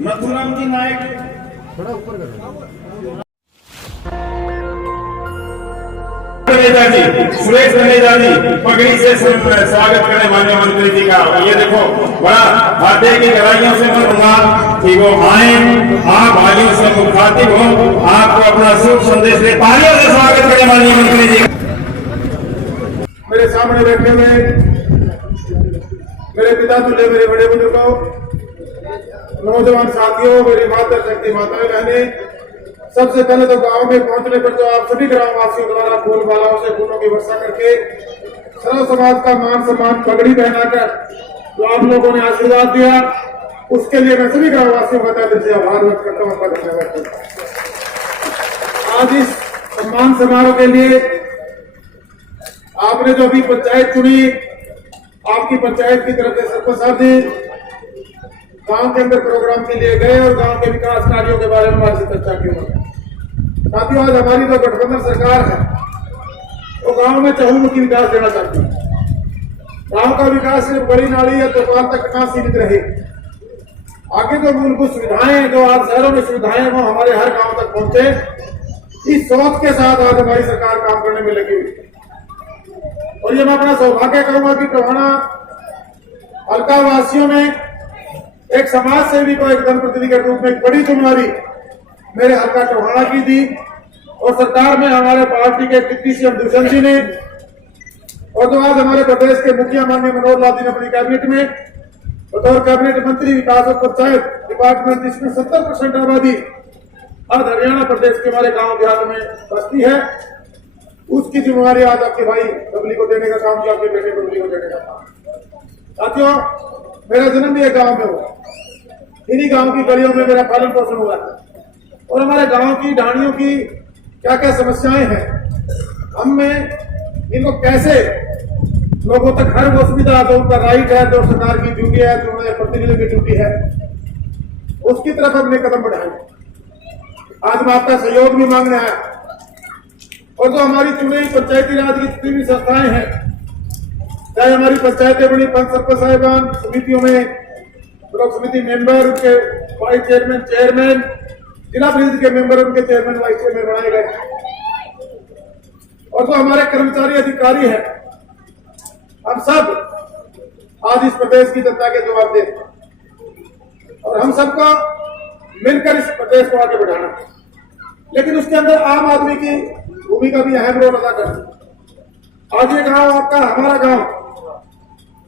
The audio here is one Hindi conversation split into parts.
मथुराम जी नायक थोड़ा ऊपर करो। जी सुरेश धनेजा जी पगड़ी से स्वागत करें माननीय मंत्री जी का। ये देखो बड़ा भाग्य की गहराइयों से मैं कहूंगा कि वो आए, आप भाइयों से मुखातिब हो, आपको अपना शुभ संदेश दे। तालियों से स्वागत करें माननीय मंत्री जी। मेरे सामने बैठे हुए मेरे पिता तुल्य मेरे बड़े बुजुर्गों, नौजवान साथियों, मेरी माता शक्ति माताएं बहनें, सबसे पहले तो गांव में पहुंचने पर जो आप सभी ग्रामवासियों द्वारा फूल मालाओं से फूलों की वर्षा करके सर्व समाज का मान सम्मान पगड़ी पहनाकर जो आप लोगों ने आशीर्वाद दिया, उसके लिए मैं सभी ग्रामवासियों का तहे दिल से आभार व्यक्त करता हूं, उनका धन्यवाद करता हूं। आज इस सम्मान समारोह के लिए आपने जो अभी पंचायत चुनी, आपकी पंचायत की तरफ से सरपंच साहब जी गांव के अंदर प्रोग्राम के लिए गए और गांव के विकास कार्यों के बारे में हमारे से चर्चा की उन्होंने। साथियों, आज हमारी जो गठबंधन सरकार है वो गांव में चहुमुखी विकास देना चाहती है। गांव का विकास सिर्फ बड़ी नाली या चौपाल तक न सीमित रहे, आगे जो मूलभूत सुविधाएं जो आज शहरों में सुविधाएं वो हमारे हर गांव तक पहुंचे, इस सोच के साथ आज हमारी सरकार काम करने में लगी हुई है। और ये मैं अपना सौभाग्य कहूंगा कि टोहाना हल्का वासियों में एक समाज सेवी को एक जनप्रतिनिधि के रूप में एक बड़ी जिम्मेदारी मेरे हल्का टोहाना की दी, और सरकार में हमारे पार्टी के डिप्टी सीएम दुष्यंत जी ने, और जो आज हमारे प्रदेश के मुखिया माननीय मनोहर लाल जी ने अपनी कैबिनेट में बतौर कैबिनेट मंत्री विकास और पंचायत डिपार्टमेंट, जिसमें 70% आबादी आज हरियाणा प्रदेश के हमारे गांव देहात में बसती है, उसकी जिम्मेवारी आज आपके भाई बबली को देने का काम किया, आपके बेटे बबली को देने का काम। साथियों, मेरा जन्म भी एक गांव में हुआ, इन्हीं गांव की गलियों में मेरा पालन पोषण हुआ है, और हमारे गांव की ढाणियों की क्या क्या समस्याएं हैं, हमें इनको कैसे लोगों तक हर वो सुविधा जो उनका राइट है, जो सरकार की ड्यूटी है, जो उन्हें प्रतिनिधियों की ड्यूटी है, उसकी तरफ हमने कदम बढ़ाए। आज मैं आपका सहयोग भी मांगने आया, और जो हमारी चुनी हुई पंचायती राज की जितनी भी संस्थाएं हैं, चाहे हमारी पंचायतें बनी, पंच सरपंच साहिबान, समितियों में ब्लॉक समिति मेंबर, उनके वाइस चेयरमैन, चेयरमैन, जिला परिषद के मेंबर, उनके चेयरमैन, वाइस चेयरमैन बनाए गए, और जो हमारे कर्मचारी अधिकारी हैं, हम सब आज इस प्रदेश की जनता के जवाबदेह हैं, और हम सबको मिलकर इस प्रदेश को आगे बढ़ाना है। लेकिन उसके अंदर आम आदमी की भूमिका भी अहम रोल अदा करती है। आज ये गांव आपका, हमारा गांव,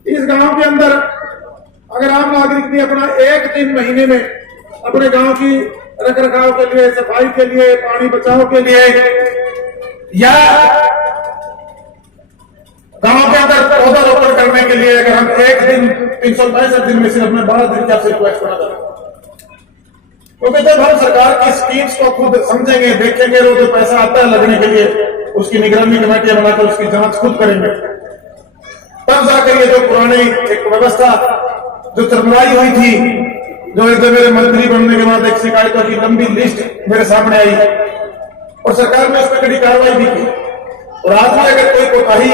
इस गांव के अंदर अगर आम नागरिक भी अपना एक दिन महीने में अपने गांव की रख रखाव के लिए, सफाई के लिए, पानी बचाव के लिए, या गांव के अंदर पौधारोपण करने के लिए अगर हम एक दिन 365 दिन में सिर्फ अपने 12 दिन का रिक्वेस्ट करना चाहते हैं, क्योंकि जब हम सरकार की स्कीम्स को खुद समझेंगे, देखेंगे, रोज जो पैसा आता है लगने के लिए, उसकी निगरानी कमेटियां बनाकर उसकी जांच खुद करेंगे, तब जाकर ये जो पुरानी एक व्यवस्था जो चरमराई हुई थी, जो एक मेरे मंत्री बनने के बाद एक शिकायतों की लंबी लिस्ट मेरे सामने आई, और सरकार ने उस पर कड़ी कार्रवाई भी की, और आज में अगर कोई कोताही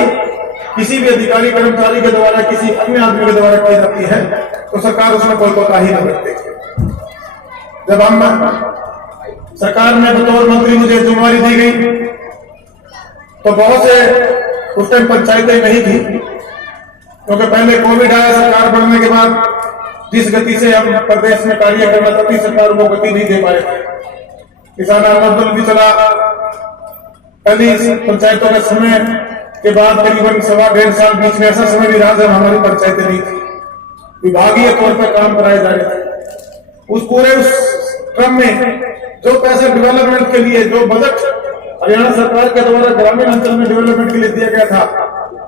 किसी भी अधिकारी कर्मचारी के द्वारा, किसी अन्य आदमी के द्वारा की जाती है, तो सरकार उसमें कोई कोताही नहीं बरतती। जब हम सरकार में बतौर मंत्री मुझे जिम्मेवारी दी गई, तो बहुत से उस टाइम पंचायतें नहीं थी, क्योंकि पहले कोविड आया, सरकार बढ़ने के बाद जिस गति से हम प्रदेश में कार्य करना चाहती, सरकार वो गति नहीं दे पाए। किसान आंदोलन भी चला, पहली पंचायतों के समय के बाद करीबन 1.5 साल बीच में ऐसा समय भी रहा जब हमारी पंचायतें नहीं थी, विभागीय तौर पर काम कराए जा रहे थे। उस पूरे उस क्रम में जो पैसे डेवलपमेंट के लिए, जो बजट हरियाणा सरकार के द्वारा ग्रामीण अंचल में डेवलपमेंट के लिए दिया गया था,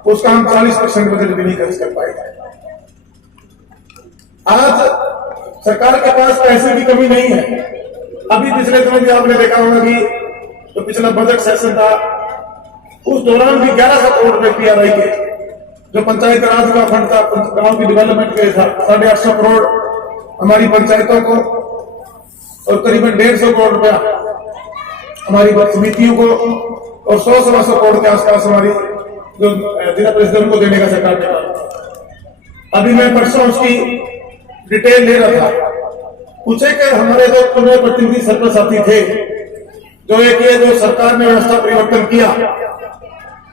उसका हम 40% बजट भी नहीं खर्च कर पाए। आज सरकार के पास पैसे की कमी नहीं है। अभी पिछले दिनों भी आपने देखा होगा कि जो पिछला बजट सेशन था, उस दौरान भी 1100 करोड़ रुपए पीआरआई के जो पंचायत राज का फंड था, गांव की डेवलपमेंट के लिए था, 850 करोड़ हमारी पंचायतों को, और करीबन 150 करोड़ रुपया हमारी समितियों को, और 100-125 करोड़ के आसपास हमारी जो जिला परिषद को देने का सरकार ने कहा। अभी मैं परसों उसकी डिटेल ले रहा था, पूछे कि हमारे जो चुने प्रतिनिधि सरपंच साथी थे, जो एक ये जो सरकार ने व्यवस्था परिवर्तन किया,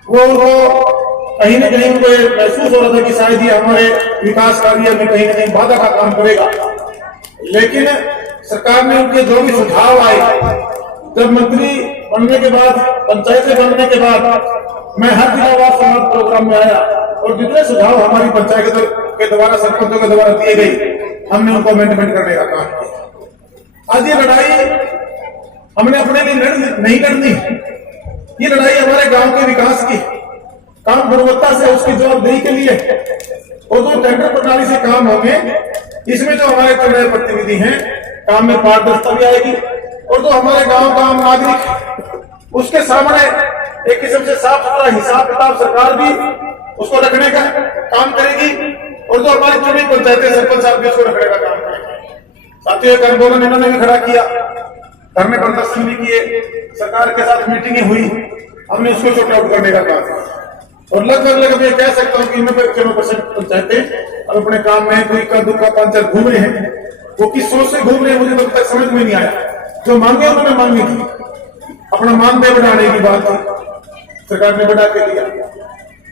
वो कहीं न कहीं उनको महसूस हो रहा था कि शायद ये हमारे विकास कार्य में कहीं न कहीं बाधा का काम करेगा। लेकिन सरकार ने उनके जो भी सुझाव आए, जब मंत्री बनने के बाद, पंचायतें बनने के बाद मैं हर जिलावार संवाद प्रोग्राम में आया और जितने सुझाव हमारी पंचायत के द्वारा, सरपंचों के द्वारा दिए गए, हमने उनको अमेंडमेंट करने का काम किया। आज ये लड़ाई हमने अपने लिए नहीं लड़नी, ये लड़ाई हमारे गांव के विकास की, काम गुणवत्ता से उसकी जवाबदेही के लिए। और जो टेंडर प्रणाली से काम होंगे, इसमें जो हमारे चुने प्रतिनिधि हैं, काम में पारदर्शिता भी आएगी और जो हमारे गांव का आम नागरिक, उसके सामने एक किस्म से साफ सुथरा हिसाब किताब सरकार भी उसको रखने का काम करेगी और जो हमारी चुनी पंचायतें, सरपंच साहब भी उसको रखने का काम करेंगे। साथियों, एक आंदोलन इन्होंने भी खड़ा किया, धरने प्रदर्शन भी किए, सरकार के साथ मीटिंगें हुई, हमने उसको शॉर्ट आउट करने का काम किया। और लगभग मैं कह सकता हूँ कि 90% पंचायतें अब अपने काम में कोई का दुख का पंचायत घूम रहे हैं। वो किस सोच से घूम रहे हैं मुझे तो तक समझ में नहीं आया। जो मांगे उन्होंने मांगी थी, अपना मानदेय बढ़ाने की बात थी, सरकार ने बढ़ा के दिया।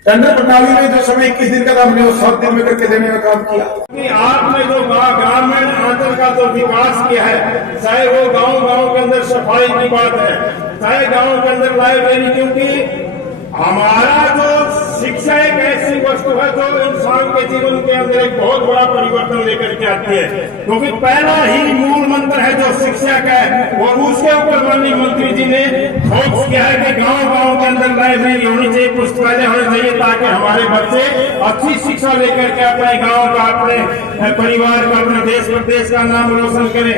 टेंडर प्रणाली में जो समय 21 दिन का था, हमने वो 7 दिन में करके देने का काम किया। आपने जो ग्रामीण आंचल का जो विकास किया है, चाहे वो गांव के अंदर सफाई की बात है, चाहे गांव के अंदर लाइब्रेरी, क्योंकि हमारा जो शिक्षा एक ऐसी वस्तु है जो इंसान के जीवन के अंदर एक बहुत बड़ा परिवर्तन लेकर के आती है। क्योंकि पहला ही मूल मंत्र है जो शिक्षा का है, और उसके ऊपर माननीय मंत्री जी ने फोकस किया है कि गांव के अंदर लाइब्रेरी होनी चाहिए, पुस्तकालय होनी चाहिए, ताकि हमारे बच्चे अच्छी शिक्षा लेकर के अपने गाँव का, अपने परिवार का, अपने देश प्रदेश का नाम रोशन करें।